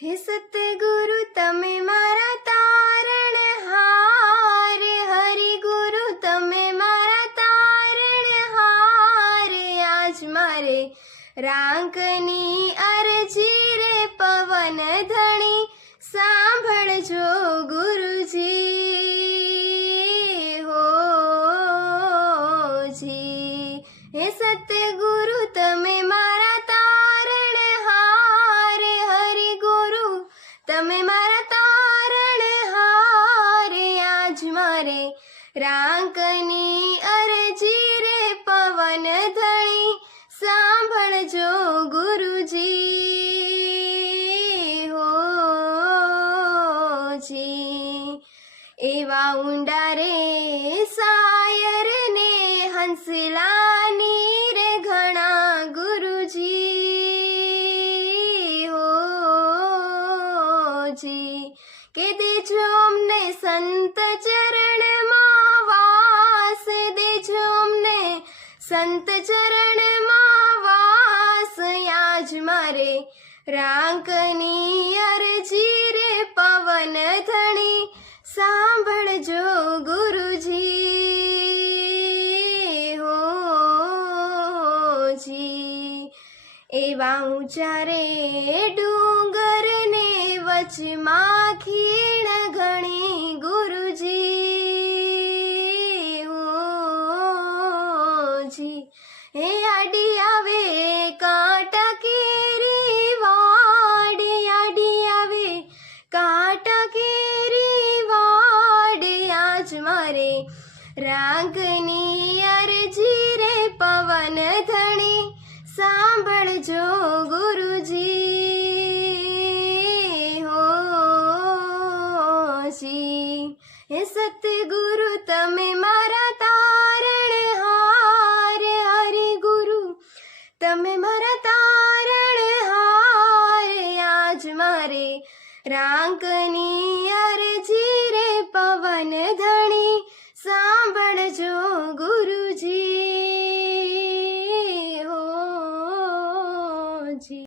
હે સતગુરુ તમે મારા તારણહાર, હરિગુરુ તમે મારા તારણહાર. આજ મારે રાંકની અરજી રે પવન ધણી, સાંભળજો ગુરુજી હો જી. હે સતગુરુ તમે મારા તારણહાર, હરિગુરુ તમે મારા તારણહાર. આજ મારે રાંકની અરજી રે પવન ધણી, સાંભળજો ગુરુજી હો જી. એવા ઊંડા રે સાયર ને હંસલાની રે ઘણા ગુરુજી હો જી. કે દેજો અમને સંત ચરણમાં વાસ, દેજો અમને સંત ચરણમાં વાસ. આજ મારે રાંકની અરજી રે પવન ધણી, સાંભળજો ગુરુજી હો જી. એવા ઊંચા રે ડુંગર ને વચમાં ખીણ ઘણી ગુરુજી હો જી. હે આડી આવે કાંટા કેરી વાડ, આડી આવે કાંટા કેરી વાડ. આજ મારે રાંકની અરજી રે પવન ધણી, સાંભળજો ગુરુજી હો જી. હે સતગુરુ તમે મારા તારણહાર, હરિગુરુ તમે મારા તારણહાર. આજ મારે રાંકની